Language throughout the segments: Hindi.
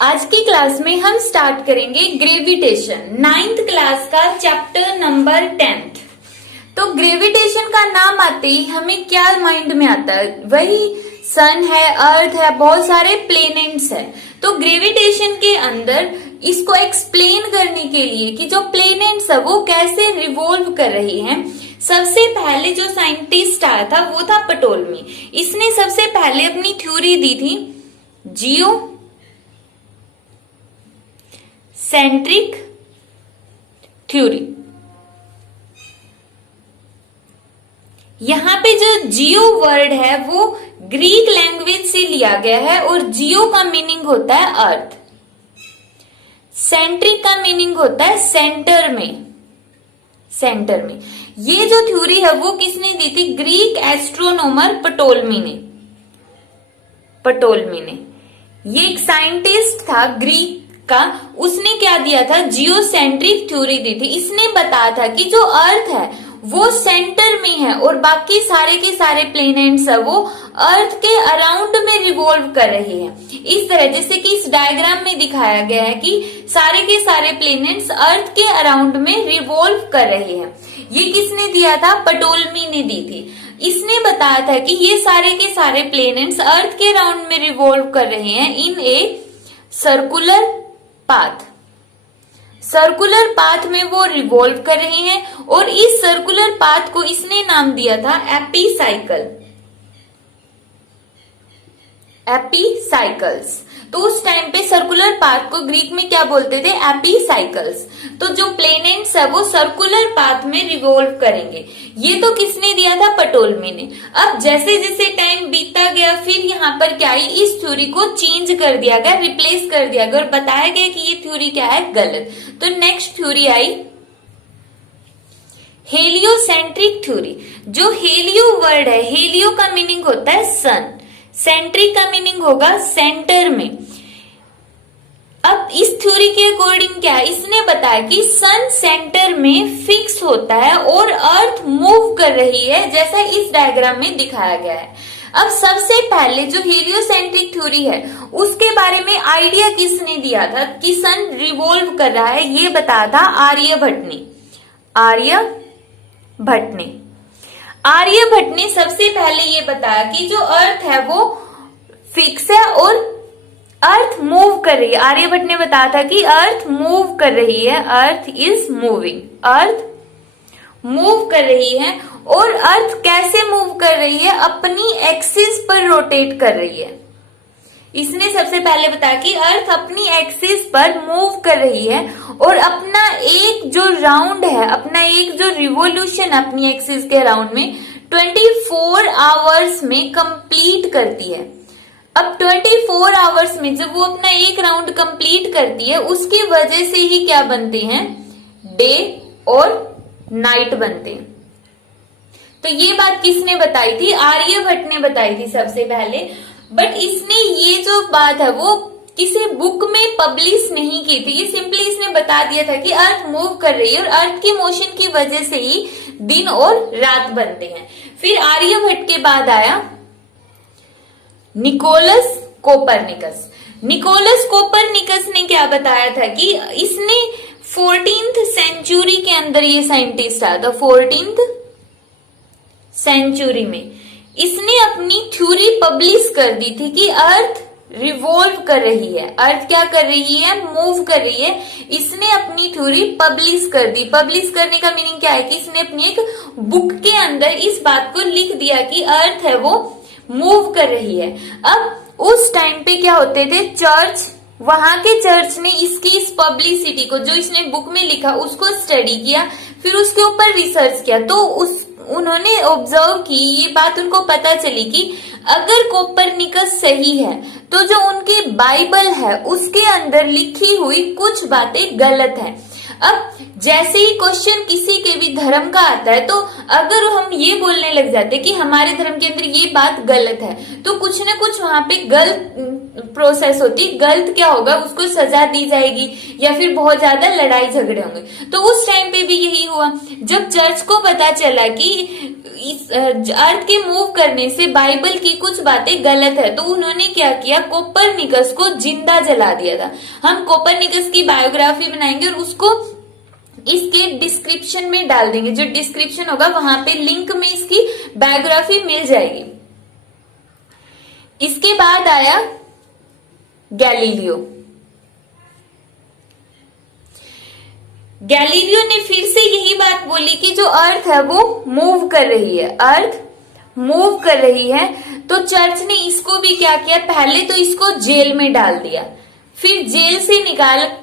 आज की क्लास में हम स्टार्ट करेंगे ग्रेविटेशन, 9th क्लास का चैप्टर नंबर 10th। तो ग्रेविटेशन का नाम आते ही हमें क्या माइंड में आता है? वही सन है, अर्थ है, बहुत सारे प्लेनेट्स है। तो ग्रेविटेशन के अंदर इसको एक्सप्लेन करने के लिए कि जो प्लेनेट्स है वो कैसे रिवॉल्व कर रही हैं, सबसे पहले जो साइंटिस्ट आया था वो था पटोलमी। इसने सबसे पहले अपनी थ्योरी दी थी जियो सेंट्रिक थ्योरी। यहां पे जो जियो वर्ड है वो ग्रीक लैंग्वेज से लिया गया है और जियो का मीनिंग होता है अर्थ, सेंट्रिक का मीनिंग होता है सेंटर में। सेंटर में ये जो थ्योरी है वो किसने दी थी? ग्रीक एस्ट्रोनॉमर पटोलमी ने। पटोलमी ने, ये एक साइंटिस्ट था ग्रीक का, उसने क्या दिया था? जियोसेंट्रिक थ्योरी दी थी। इसने बताया था कि जो अर्थ है वो सेंटर में है और बाकी सारे के सारे प्लेनेट्स है वो अर्थ के अराउंड में रिवॉल्व कर रहे हैं। इस तरह जैसे कि इस डायग्राम में दिखाया गया है कि सारे के सारे प्लेनेट्स अर्थ के अराउंड में रिवॉल्व कर रहे हैं। ये किसने दिया था? पटोलमी ने दी थी। इसने बताया था कि ये सारे के सारे प्लेनेट्स अर्थ के अराउंड में रिवॉल्व कर रहे हैं in a circular path. Circular path में वो रिवॉल्व कर रहे हैं और इस सर्कुलर पाथ को इसने नाम दिया था एपीसाइकल। एपीसाइकल्स। तो उस टाइम पे सर्कुलर पाथ को ग्रीक में क्या बोलते थे? एपीसाइकल्स। तो जो प्लेनेट्स है वो सर्कुलर पाथ में रिवॉल्व करेंगे। ये तो किसने दिया था? पटोलमी ने। अब जैसे जैसे टाइम बीतता गया फिर यहाँ पर क्या है, इस थ्योरी को चेंज कर दिया गया, रिप्लेस कर दिया गया और बताया गया कि ये थ्योरी क्या है? गलत। तो नेक्स्ट थ्योरी आई हेलियोसेंट्रिक थ्योरी। जो हेलियो वर्ड है, हेलियो का मीनिंग होता है सन, सेंट्रिक का मीनिंग होगा सेंटर में। अब इस थ्योरी के अकॉर्डिंग क्या है, इसने बताया कि सन सेंटर में फिक्स होता है और अर्थ मूव कर रही है, जैसा इस डायग्राम में दिखाया गया है। अब सबसे पहले जो हेलियोसेंट्रिक थ्योरी है उसके बारे में आइडिया किसने दिया था कि सन रिवॉल्व कर रहा है? ये बताया था आर्यभट्ट ने। आर्यभट्ट ने आर्यभट्ट ने सबसे पहले ये बताया कि जो अर्थ है वो फिक्स है और अर्थ मूव कर रही है। आर्यभट्ट ने बताया था कि अर्थ मूव कर रही है, earth is moving, earth move कर रही है। और अर्थ कैसे मूव कर रही है? अपनी एक्सिस पर रोटेट कर रही है। इसने सबसे पहले बताया कि अर्थ अपनी एक्सिस पर मूव कर रही है और अपना एक जो राउंड है, अपना एक जो रिवोल्यूशन अपनी एक्सिस के राउंड में 24 आवर्स में कंप्लीट करती है। अब 24 आवर्स में जब वो अपना एक राउंड कंप्लीट करती है उसकी वजह से ही क्या बनते हैं? डे और नाइट बनते हैं। तो ये बात किसने बताई थी? आर्यभट्ट ने बताई थी सबसे पहले। बट इसने ये जो बात है वो किसी बुक में पब्लिश नहीं की थी। ये सिंपली इसने बता दिया था कि अर्थ मूव कर रही है और अर्थ की मोशन की वजह से ही दिन और रात बनते हैं। फिर आर्यभट्ट के बाद आया निकोलस कोपरनिकस। निकोलस कोपरनिकस ने क्या बताया था कि इसने 14th सेंचुरी के अंदर ये साइंटिस्ट आया था। 14th सेंचुरी में इसने अपनी थ्योरी पब्लिश कर दी थी कि अर्थ रिवॉल्व कर रही है। अर्थ क्या कर रही है? मूव कर रही है। इसने अपनी थ्योरी पब्लिश कर दी। पब्लिश करने का मीनिंग क्या है कि इसने अपनी एक बुक के अंदर इस बात को लिख दिया कि अर्थ है वो मूव कर रही है। अब उस टाइम पे क्या होते थे? चर्च, वहां के चर्च ने इसकी इस पब्लिसिटी को, जो इसने बुक में लिखा, उसको स्टडी किया, फिर उसके ऊपर रिसर्च किया। तो उन्होंने ऑब्जर्व की, ये बात उनको पता चली कि अगर कोपरनिकस सही है तो जो उनकी बाइबल है उसके अंदर लिखी हुई कुछ बातें गलत है। अब जैसे ही क्वेश्चन किसी के भी धर्म का आता है तो अगर हम ये बोलने लग जाते कि हमारे धर्म के अंदर ये बात गलत है तो कुछ ना कुछ वहां पे प्रोसेस होती, गलत क्या होगा, उसको सजा दी जाएगी या फिर बहुत ज्यादा लड़ाई झगड़े होंगे। तो उस टाइम पे भी यही हुआ। जब चर्च को पता चला कि इस अर्थ के मूव करने से बाइबल की कुछ बातें गलत है, तो उन्होंने क्या किया, कोपरनिकस को जिंदा जला दिया था। हम कोपरनिकस की बायोग्राफी बनाएंगे और उसको इसके डिस्क्रिप्शन में डाल देंगे। जो डिस्क्रिप्शन होगा वहां पे लिंक में इसकी बायोग्राफी मिल जाएगी। इसके बाद आया गैलीलियो। गैलीलियो ने फिर से यही बात बोली कि जो अर्थ है वो मूव कर रही है, अर्थ मूव कर रही है। तो चर्च ने इसको भी क्या किया, पहले तो इसको जेल में डाल दिया, फिर जेल से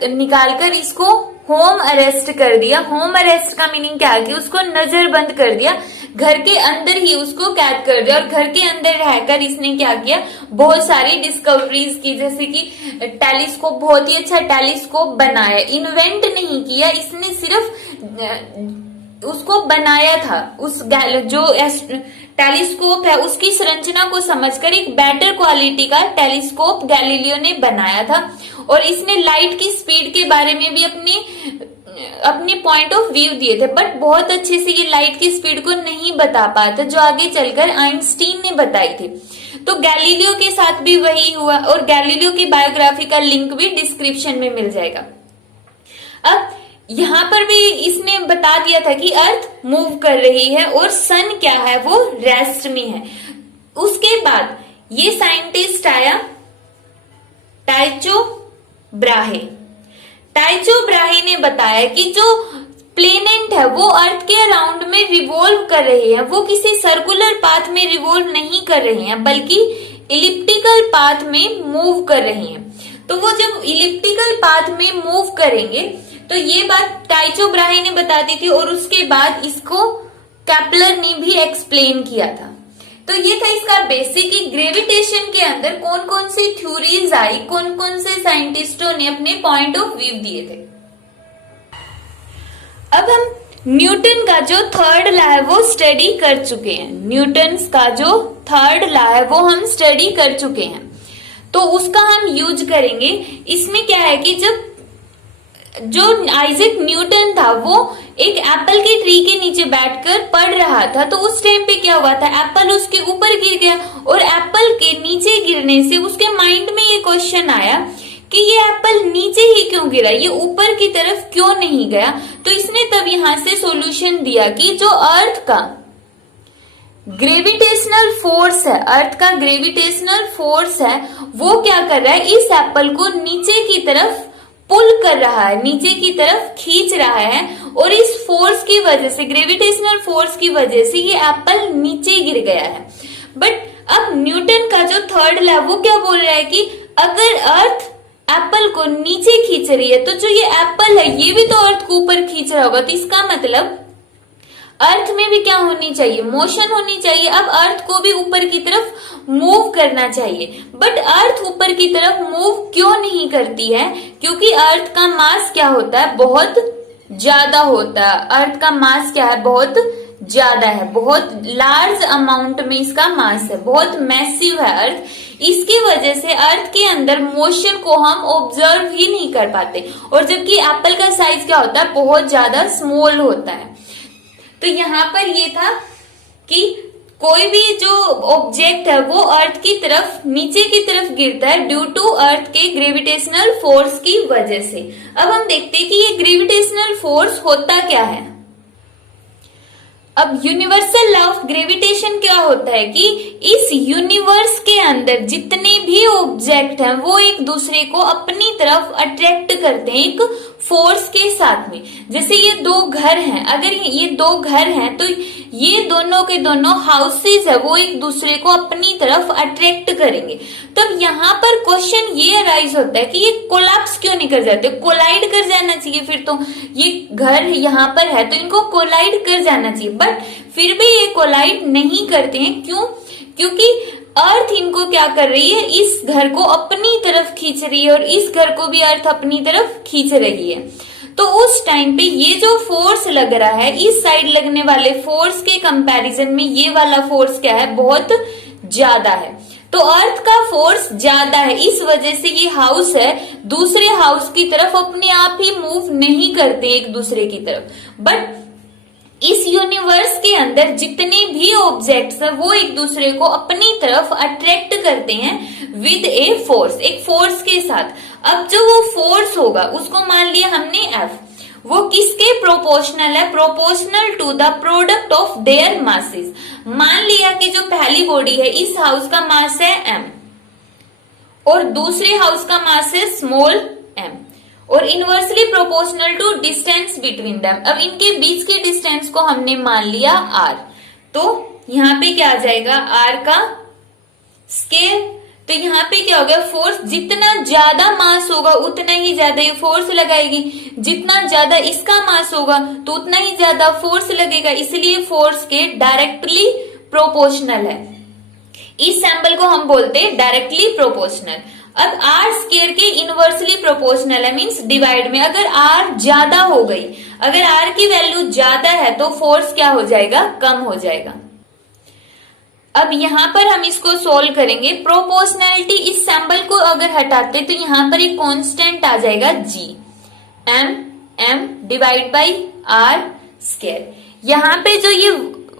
निकालकर इसको होम अरेस्ट कर दिया। होम अरेस्ट का मीनिंग क्या है कि उसको नजरबंद कर दिया, घर के अंदर ही उसको कैद कर दिया। और घर के अंदर रहकर इसने क्या किया, बहुत सारी डिस्कवरीज की, जैसे कि टेलीस्कोप, बहुत ही अच्छा टेलीस्कोप बनाया। इन्वेंट नहीं किया इसने, सिर्फ उसको बनाया था। उस जो टेलीस्कोप है उसकी संरचना को समझकर एक बेटर क्वालिटी का टेलीस्कोप गैलीलियो ने बनाया था। और इसने लाइट की स्पीड के बारे में भी अपने पॉइंट ऑफ व्यू दिए थे, बट बहुत अच्छे से ये लाइट की स्पीड को नहीं बता पाया था, जो आगे चलकर आइंस्टीन ने बताई थी। तो गैलीलियो के साथ भी वही हुआ, और गैलीलियो की बायोग्राफी का लिंक भी डिस्क्रिप्शन में मिल जाएगा। अब यहाँ पर भी इसने बता दिया था कि अर्थ मूव कर रही है और सन क्या है, वो रेस्ट में है। उसके बाद ये साइंटिस्ट आया टाइचो ब्राहे। टाइचो ब्राहे ने बताया कि जो प्लेनेट है वो अर्थ के अराउंड में रिवॉल्व कर रहे हैं, वो किसी सर्कुलर पाथ में रिवॉल्व नहीं कर रहे हैं, बल्कि इलिप्टिकल पाथ में मूव कर रहे हैं। तो वो जब इलिप्टिकल पाथ में मूव करेंगे, तो ये बात टाइचो ब्राहे ने बता दी थी, और उसके बाद इसको केपलर ने भी एक्सप्लेन किया था। तो ये था इसका बेसिक कि ग्रेविटेशन के अंदर कौन कौन सी थ्योरीज आई, कौन कौन से साइंटिस्टों ने अपने पॉइंट ऑफ व्यू दिए थे। अब हम न्यूटन का जो थर्ड लॉ है वो स्टडी कर चुके हैं। न्यूटन का जो थर्ड लॉ है वो हम स्टडी कर चुके हैं, तो उसका हम यूज करेंगे। इसमें क्या है कि जब जो आइजैक न्यूटन था वो एक एप्पल की ट्री के नीचे बैठकर पढ़ रहा था, तो उस टाइम पे क्या हुआ था, एप्पल उसके ऊपर गिर गया, और एप्पल के नीचे गिरने से उसके माइंड में ये क्वेश्चन आया कि ये एप्पल नीचे ही क्यों गिरा, ये ऊपर की तरफ क्यों नहीं गया। तो इसने तब यहां से सॉल्यूशन दिया कि जो अर्थ का ग्रेविटेशनल फोर्स है, अर्थ का ग्रेविटेशनल फोर्स है, वो क्या कर रहा है, इस एप्पल को नीचे की तरफ पुल कर रहा है, नीचे की तरफ खींच रहा है, और इस फोर्स की वजह से, ग्रेविटेशनल फोर्स की वजह से ये एप्पल नीचे गिर गया है। बट अब न्यूटन का जो थर्ड लॉ वो क्या बोल रहा है कि अगर अर्थ एप्पल को नीचे खींच रही है, तो जो ये एप्पल है ये भी तो अर्थ को ऊपर खींच रहा होगा। तो इसका मतलब अर्थ में भी क्या होनी चाहिए, मोशन होनी चाहिए। अब अर्थ को भी ऊपर की तरफ मूव करना चाहिए, बट अर्थ ऊपर की तरफ मूव क्यों नहीं करती है, क्योंकि अर्थ का मास क्या होता है, बहुत ज्यादा होता है। अर्थ का मास क्या है, बहुत ज्यादा है, बहुत लार्ज अमाउंट में इसका मास है, बहुत मैसिव है अर्थ। इसकी वजह से अर्थ के अंदर मोशन को हम ऑब्जर्व ही नहीं कर पाते, और जबकि एप्पल का साइज क्या होता है, बहुत ज्यादा स्मॉल होता है। तो यहाँ पर ये था कि कोई भी जो ऑब्जेक्ट है वो अर्थ की तरफ, नीचे की तरफ गिरता है ड्यू टू अर्थ के ग्रेविटेशनल फोर्स की वजह से। अब हम देखते हैं कि ये ग्रेविटेशनल फोर्स होता क्या है। अब यूनिवर्सल लॉ ऑफ ग्रेविटेशन क्या होता है कि इस यूनिवर्स के अंदर जितने भी ऑब्जेक्ट हैं वो एक दूसरे को अपनी तरफ अट्रैक्ट करते हैं एक फोर्स के साथ में। जैसे ये दो घर हैं, अगर ये दो घर हैं तो ये दोनों के दोनों हाउसेज है वो एक दूसरे को अपनी तरफ अट्रैक्ट करेंगे। तब यहाँ पर क्वेश्चन ये अराइज होता है कि ये कोलैप्स क्यों नहीं कर जाते, कोलाइड कर जाना चाहिए। फिर तो ये घर यहाँ पर है तो इनको कोलाइड कर जाना चाहिए, बट फिर भी ये कोलाइड नहीं करते हैं। क्यों? क्योंकि अर्थ इनको क्या कर रही है, इस घर को अपनी तरफ खींच रही है और इस घर को भी अर्थ अपनी तरफ खींच रही है। तो उस टाइम पे ये जो फोर्स लग रहा है, इस साइड लगने वाले फोर्स के कंपैरिजन में ये वाला फोर्स क्या है, बहुत ज्यादा है। तो अर्थ का फोर्स ज्यादा है, इस वजह से ये हाउस है दूसरे हाउस की तरफ अपने आप ही मूव नहीं करते एक दूसरे की तरफ, बट इस यूनिवर्स के अंदर जितने भी ऑब्जेक्ट्स है वो एक दूसरे को अपनी तरफ अट्रैक्ट करते हैं विद ए फोर्स, एक फोर्स के साथ। अब जो वो फोर्स होगा उसको मान लिया हमने एफ, वो किसके प्रोपोर्शनल है, proportional to the product of their masses. मान लिया कि जो पहली बॉडी है इस हाउस का मास है एम और दूसरे हाउस का मास है स्मॉल एम और inversely proportional to distance between them. अब इनके बीच के डिस्टेंस को हमने मान लिया आर, तो यहाँ पे क्या आ जाएगा आर का स्केयर। तो यहाँ पे क्या हो गया, फोर्स जितना ज्यादा मास होगा उतना ही ज्यादा ये फोर्स लगाएगी, जितना ज्यादा इसका मास होगा तो उतना ही ज्यादा फोर्स लगेगा, इसलिए फोर्स के डायरेक्टली प्रोपोर्शनल है। इस सैंपल को हम बोलते हैं डायरेक्टली प्रोपोर्शनल। अब आर स्केयर के इनवर्सली प्रोपोर्शनल है, मीन्स डिवाइड में अगर आर ज्यादा हो गई, अगर आर की वैल्यू ज्यादा है तो फोर्स क्या हो जाएगा, कम हो जाएगा। अब यहाँ पर हम इसको सोल्व करेंगे। प्रोपोर्शनैलिटी इस सैंपल को अगर हटाते तो यहाँ पर एक कांस्टेंट आ जाएगा G, M divide by R square. यहाँ पे जो ये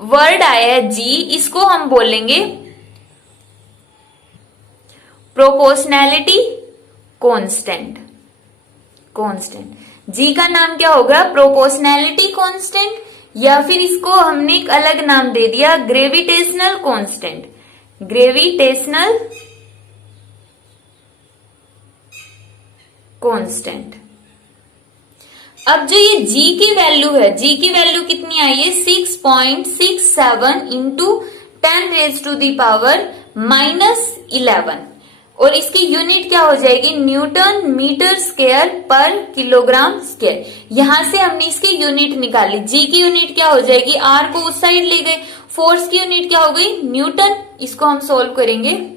वर्ड आया है जी, इसको हम बोलेंगे प्रोपोर्शनैलिटी कांस्टेंट। जी का नाम क्या होगा, प्रोपोर्शनैलिटी कांस्टेंट, या फिर इसको हमने एक अलग नाम दे दिया ग्रेविटेशनल कांस्टेंट, ग्रेविटेशनल कांस्टेंट। अब जो ये जी की वैल्यू है, जी की वैल्यू कितनी आई है, 6.67 इंटू 10⁻⁻11 और इसकी यूनिट क्या हो जाएगी, न्यूटन मीटर स्क्वायर पर किलोग्राम स्क्वायर। यहां से हमने इसकी यूनिट निकाली, जी की यूनिट क्या हो जाएगी, आर को उस साइड ले गए, फोर्स की यूनिट क्या हो गई, न्यूटन। इसको हम सोल्व करेंगे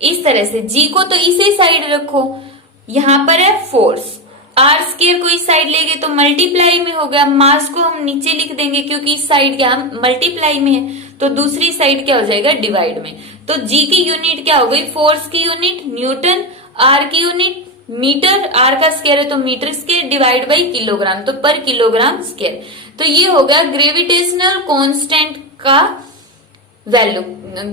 इस तरह से, जी को तो इसी साइड रखो, यहां पर है फोर्स, आर स्क्वायर को इस साइड ले गए तो मल्टीप्लाई में हो गया, मास को हम नीचे लिख देंगे क्योंकि इस साइड क्या हम मल्टीप्लाई में है, तो दूसरी साइड क्या हो जाएगा, डिवाइड में। तो जी की यूनिट क्या हो गई, फोर्स की यूनिट न्यूटन, आर की यूनिट मीटर, आर का स्क्वायर है तो metre square, divide by kilogram तो पर किलोग्राम स्क्वायर। तो ये हो गया ग्रेविटेशनल कांस्टेंट का वैल्यू,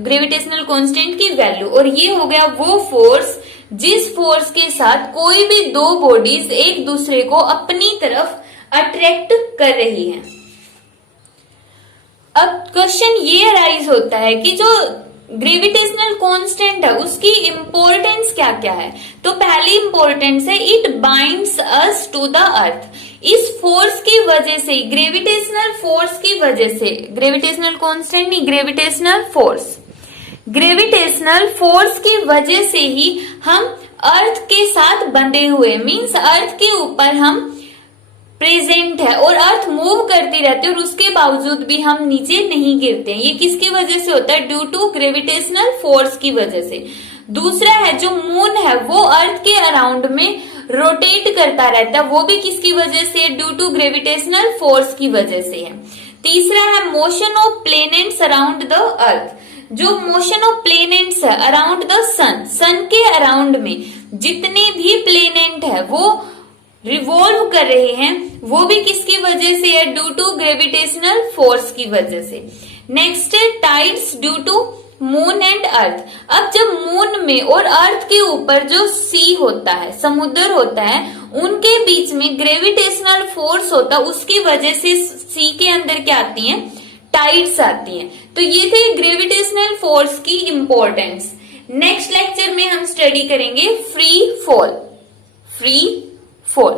ग्रेविटेशनल कांस्टेंट की वैल्यू। और ये हो गया वो फोर्स जिस फोर्स के साथ कोई भी दो बॉडीज एक दूसरे को अपनी तरफ अट्रैक्ट कर रही हैं। अब क्वेश्चन ये अराइज होता है कि जो ग्रेविटेशनल कांस्टेंट है उसकी इंपॉर्टेंस क्या क्या है। तो पहली इंपॉर्टेंस है it binds us to the earth. इस फोर्स की वजह से, ग्रेविटेशनल फोर्स की वजह से, ग्रेविटेशनल कांस्टेंट नहीं, ग्रेविटेशनल फोर्स, ग्रेविटेशनल फोर्स की वजह से ही हम अर्थ के साथ बंधे हुए, मींस अर्थ के ऊपर हम प्रेजेंट है और अर्थ मूव करती रहती है और उसके बावजूद भी हम नीचे नहीं गिरते हैं। ये किसकी वजह से होता है, ड्यू टू ग्रेविटेशनल फोर्स की वजह से। दूसरा है जो मून है वो अर्थ के अराउंड में रोटेट करता रहता है, वो भी किसकी वजह से, ड्यू टू ग्रेविटेशनल फोर्स की वजह से है। तीसरा है motion of planets around the earth. जो मोशन ऑफ प्लैनेट्स है अराउंड द सन, सन के अराउंड में जितने भी प्लैनेट है वो रिवॉल्व कर रहे हैं, वो भी किसकी वजह से है, ड्यू टू ग्रेविटेशनल फोर्स की वजह से। नेक्स्ट है tides due to moon and earth. अब जब मून में और अर्थ के ऊपर जो सी होता है, समुद्र होता है, उनके बीच में ग्रेविटेशनल फोर्स होता है, उसकी वजह से सी के अंदर क्या आती हैं, टाइड्स आती हैं। तो ये थे ग्रेविटेशनल फोर्स की इंपॉर्टेंस। नेक्स्ट लेक्चर में हम स्टडी करेंगे फ्री फॉल, फ्री फॉल।